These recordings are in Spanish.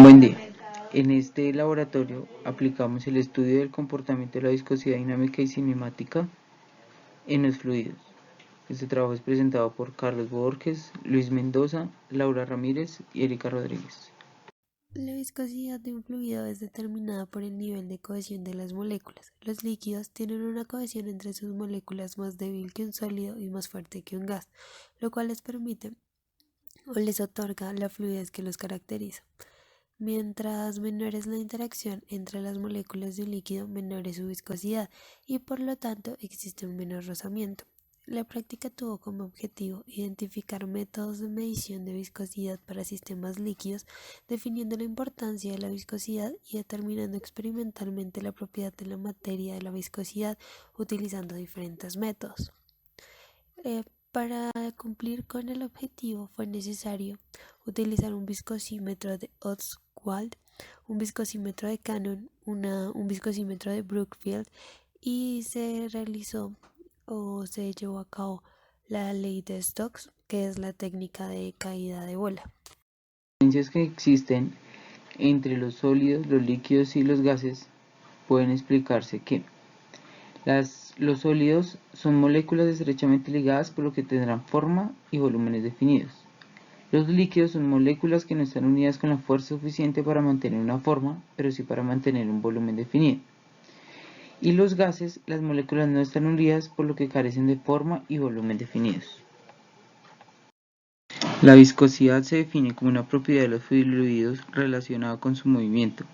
Buen día. En este laboratorio aplicamos el estudio del comportamiento de la viscosidad dinámica y cinemática en los fluidos. Este trabajo es presentado por Carlos Borges, Luis Mendoza, Laura Ramírez y Erika Rodríguez. La viscosidad de un fluido es determinada por el nivel de cohesión de las moléculas. Los líquidos tienen una cohesión entre sus moléculas más débil que un sólido y más fuerte que un gas, lo cual les permite o les otorga la fluidez que los caracteriza. Mientras menor es la interacción entre las moléculas de un líquido, menor es su viscosidad y por lo tanto existe un menor rozamiento. La práctica tuvo como objetivo identificar métodos de medición de viscosidad para sistemas líquidos, definiendo la importancia de la viscosidad y determinando experimentalmente la propiedad de la materia de la viscosidad utilizando diferentes métodos. Para cumplir con el objetivo fue necesario utilizar un viscosímetro de Ostwald, un viscosímetro de Cannon, un viscosímetro de Brookfield y se realizó o se llevó a cabo la ley de Stokes, que es la técnica de caída de bola. Las diferencias que existen entre los sólidos, los líquidos y los gases pueden explicarse que los sólidos son moléculas estrechamente ligadas por lo que tendrán forma y volúmenes definidos. Los líquidos son moléculas que no están unidas con la fuerza suficiente para mantener una forma, pero sí para mantener un volumen definido. Y los gases, las moléculas no están unidas por lo que carecen de forma y volumen definidos. La viscosidad se define como una propiedad de los fluidos relacionada con su movimiento.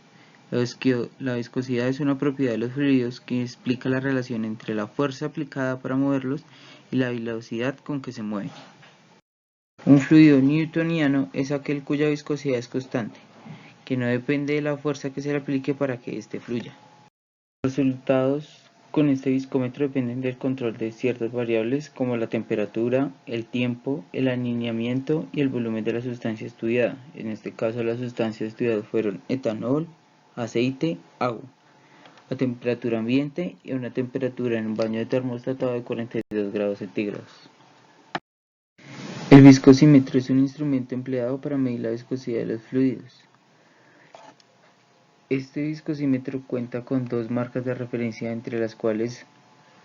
La viscosidad es una propiedad de los fluidos que explica la relación entre la fuerza aplicada para moverlos y la velocidad con que se mueven. Un fluido newtoniano es aquel cuya viscosidad es constante, que no depende de la fuerza que se le aplique para que éste fluya. Los resultados con este viscómetro dependen del control de ciertas variables como la temperatura, el tiempo, el alineamiento y el volumen de la sustancia estudiada. En este caso las sustancias estudiadas fueron etanol, aceite, agua, a temperatura ambiente y una temperatura en un baño de termostato de 42 grados centígrados. El viscosímetro es un instrumento empleado para medir la viscosidad de los fluidos. Este viscosímetro cuenta con dos marcas de referencia entre las cuales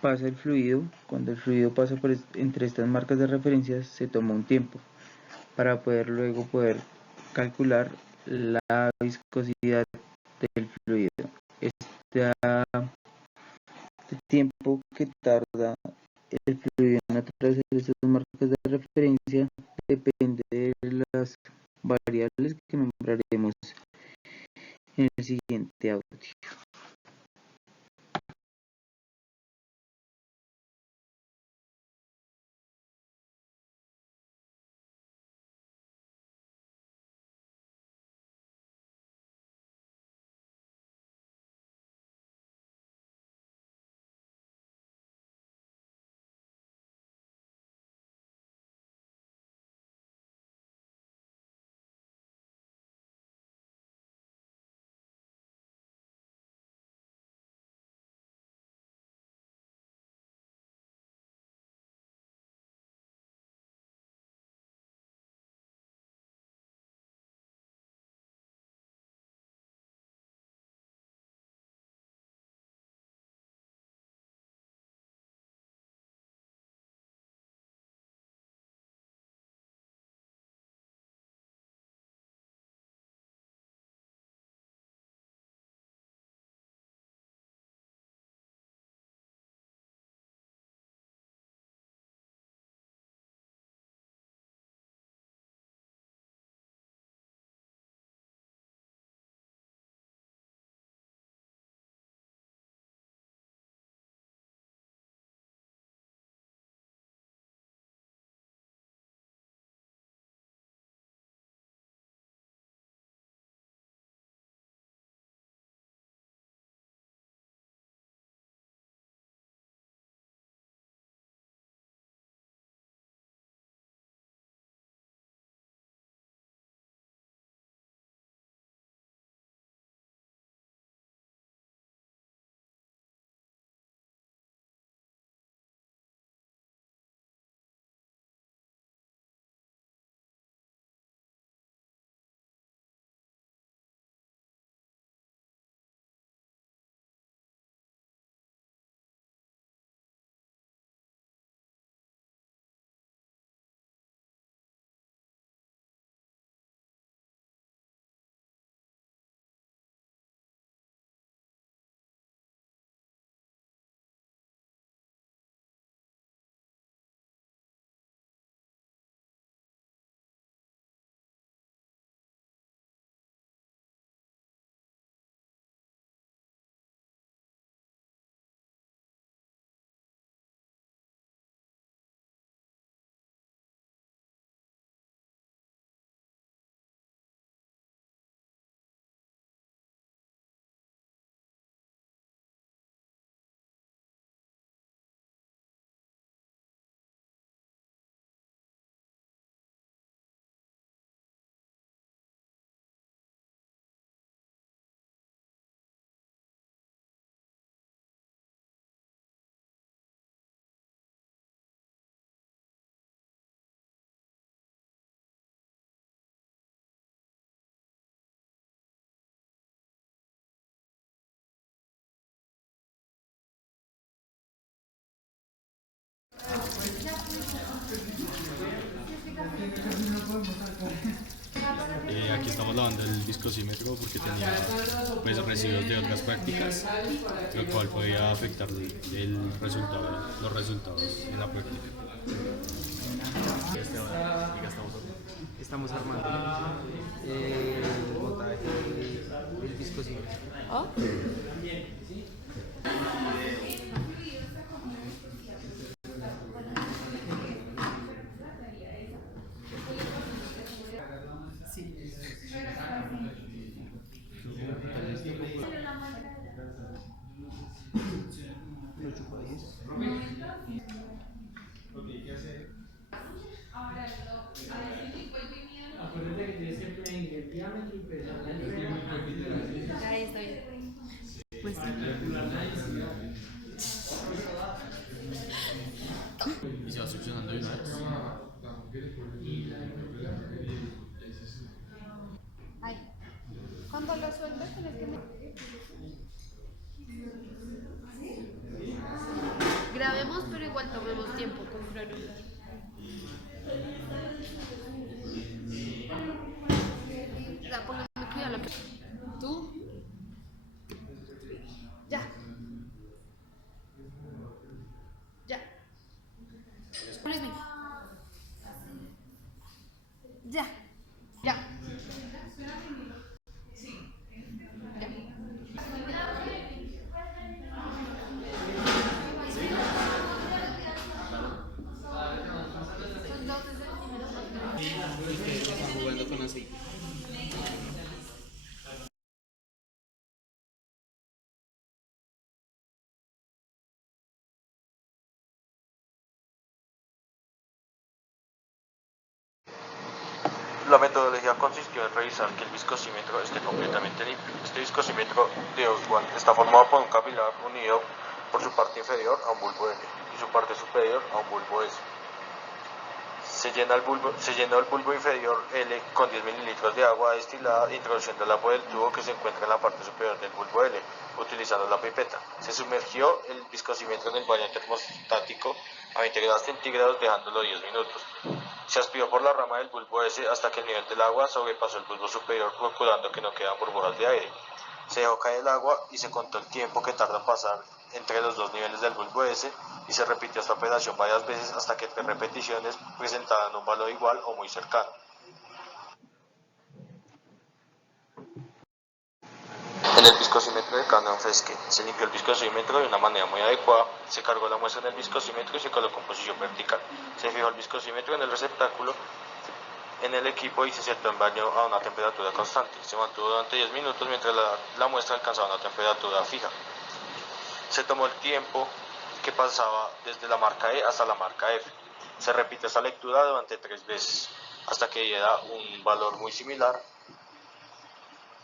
pasa el fluido. Cuando el fluido pasa entre estas marcas de referencia se toma un tiempo para luego poder calcular la viscosidad del fluido. Este tiempo que tarda el fluido en atravesar estas marcas de referencia depende de las variables que nombraremos en el siguiente audio. Aquí estamos lavando el viscosímetro porque tenía pues, residuos de otras prácticas, lo cual podía afectar los resultados en la práctica. Estamos armando el montaje del viscosímetro. ¿Oh? Ahí está bien. Pues Y se va succionando de una vez. Ay. Cuando lo sueltas tienes que grabemos, pero igual tomemos tiempo con cronómetro. O sea, póngame cuidado lo que. ¿Tú? Ya. Ya. Luismi. Ya. Ya. Son 12 centímetros. Y que está jugando con aceite. La metodología consistió en revisar que el viscosímetro esté completamente limpio. Este viscosímetro de Oswald está formado por un capilar unido por su parte inferior a un bulbo L y su parte superior a un bulbo S. Se llenó el bulbo inferior L con 10 mililitros de agua destilada, introduciéndola por el tubo que se encuentra en la parte superior del bulbo L, utilizando la pipeta. Se sumergió el viscosímetro en el baño termostático a 20 grados centígrados, dejándolo 10 minutos. Se aspiró por la rama del bulbo S hasta que el nivel del agua sobrepasó el bulbo superior, procurando que no quedan burbujas de aire. Se dejó caer el agua y se contó el tiempo que tarda en pasar entre los dos niveles del bulbo S y se repitió esta operación varias veces hasta que 3 repeticiones presentaran un valor igual o muy cercano. En el viscosímetro de Cannon Fresque se limpió el viscosímetro de una manera muy adecuada, se cargó la muestra en el viscosímetro y se colocó en posición vertical. Se fijó el viscosímetro en el receptáculo en el equipo y se soltó en baño a una temperatura constante. Se mantuvo durante 10 minutos mientras la muestra alcanzaba una temperatura fija. Se tomó el tiempo que pasaba desde la marca E hasta la marca F. Se repitió esta lectura durante 3 veces hasta que diera un valor muy similar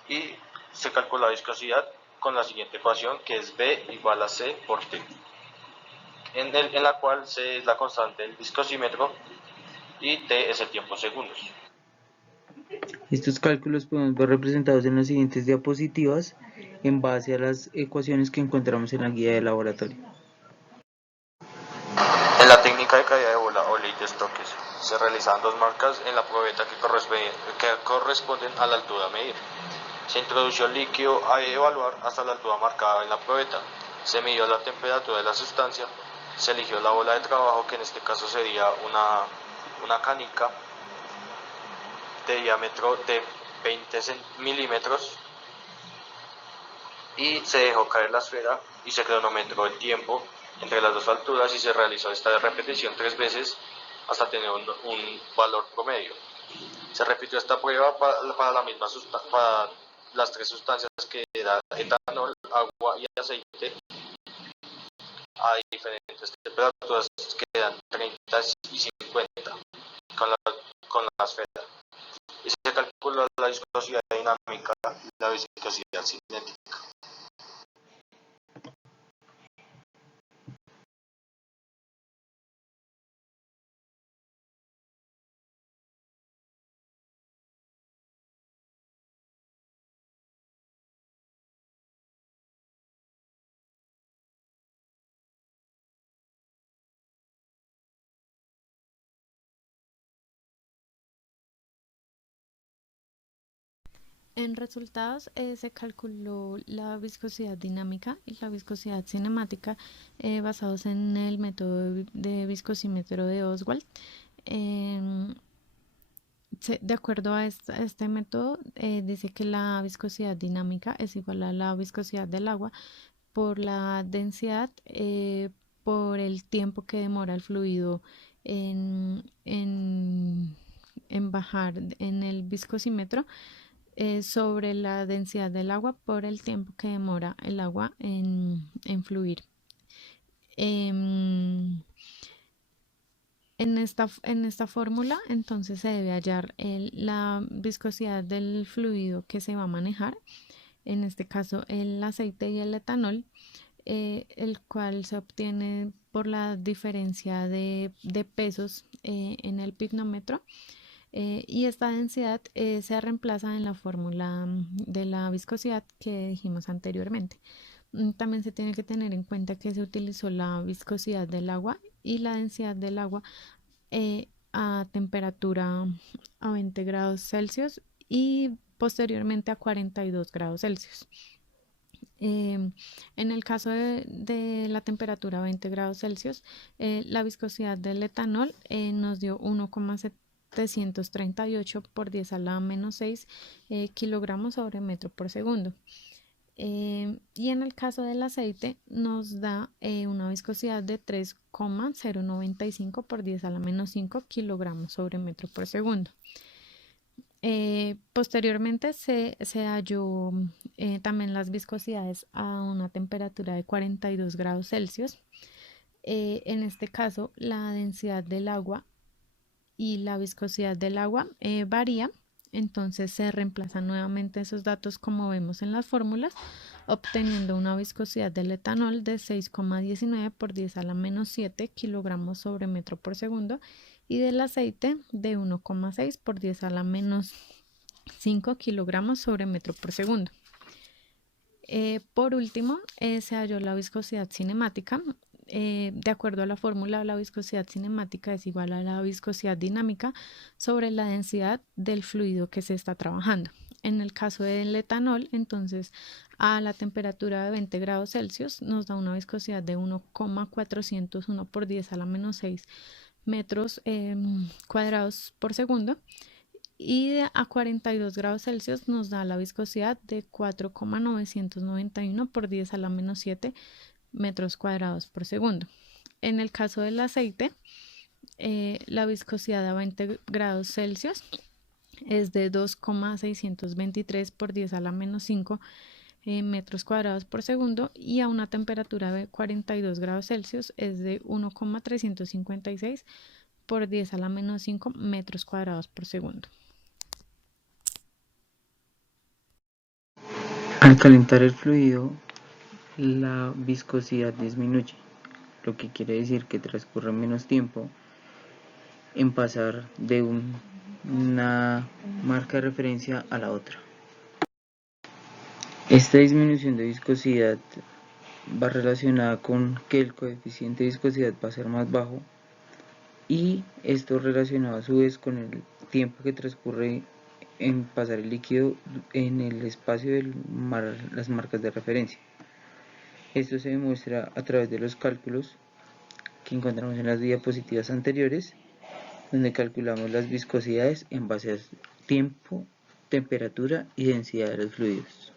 y se calculó la viscosidad con la siguiente ecuación, que es B igual a C por T, en la cual C es la constante del viscosímetro y T es el tiempo en segundos. Estos cálculos podemos ver representados en las siguientes diapositivas en base a las ecuaciones que encontramos en la guía de laboratorio. En la técnica de caída de bola o ley de Stokes se realizan 2 marcas en la probeta que corresponden a la altura a medir. Se introdujo el líquido a evaluar hasta la altura marcada en la probeta. Se midió la temperatura de la sustancia. Se eligió la bola de trabajo, que en este caso sería una canica de diámetro de 20 milímetros. Y se dejó caer la esfera y se cronometró el tiempo entre las dos alturas y se realizó esta repetición 3 veces hasta tener un valor promedio. Se repitió esta prueba para las 3 sustancias que eran etanol, agua y aceite a diferentes temperaturas que eran 30 y 50 con la esfera. Y se calculó la viscosidad dinámica y la viscosidad cinética. En resultados se calculó la viscosidad dinámica y la viscosidad cinemática basados en el método de viscosímetro de Oswald. De acuerdo a este método, dice que la viscosidad dinámica es igual a la viscosidad del agua por la densidad, por el tiempo que demora el fluido en bajar en el viscosímetro, sobre la densidad del agua por el tiempo que demora el agua en fluir. En esta fórmula, entonces se debe hallar la viscosidad del fluido que se va a manejar, en este caso el aceite y el etanol, el cual se obtiene por la diferencia de pesos en el pignómetro. Y esta densidad se reemplaza en la fórmula de la viscosidad que dijimos anteriormente. También se tiene que tener en cuenta que se utilizó la viscosidad del agua y la densidad del agua a temperatura a 20 grados Celsius y posteriormente a 42 grados Celsius. En el caso de la temperatura a 20 grados Celsius, la viscosidad del etanol nos dio 1,738 por 10 a la menos 6 kilogramos sobre metro por segundo. Y en el caso del aceite nos da una viscosidad de 3,095 por 10 a la menos 5 kilogramos sobre metro por segundo. Posteriormente se halló también las viscosidades a una temperatura de 42 grados Celsius. En este caso, la densidad del agua y la viscosidad del agua varía, entonces se reemplazan nuevamente esos datos como vemos en las fórmulas, obteniendo una viscosidad del etanol de 6,19 por 10 a la menos 7 kilogramos sobre metro por segundo y del aceite de 1,6 por 10 a la menos 5 kilogramos sobre metro por segundo. Por último, se halló la viscosidad cinemática. De acuerdo a la fórmula, la viscosidad cinemática es igual a la viscosidad dinámica sobre la densidad del fluido que se está trabajando. En el caso del etanol, entonces, a la temperatura de 20 grados Celsius nos da una viscosidad de 1,401 por 10 a la menos 6 metros cuadrados por segundo. Y a 42 grados Celsius nos da la viscosidad de 4,991 por 10 a la menos 7 metros cuadrados por segundo. En el caso del aceite, la viscosidad a 20 grados Celsius es de 2,623 por 10 a la menos 5 metros cuadrados por segundo y a una temperatura de 42 grados Celsius es de 1,356 por 10 a la menos 5 metros cuadrados por segundo. Al calentar el fluido, la viscosidad disminuye, lo que quiere decir que transcurre menos tiempo en pasar de una marca de referencia a la otra. Esta disminución de viscosidad va relacionada con que el coeficiente de viscosidad va a ser más bajo y esto relacionado a su vez con el tiempo que transcurre en pasar el líquido en el espacio de las marcas de referencia. Esto se demuestra a través de los cálculos que encontramos en las diapositivas anteriores, donde calculamos las viscosidades en base a tiempo, temperatura y densidad de los fluidos.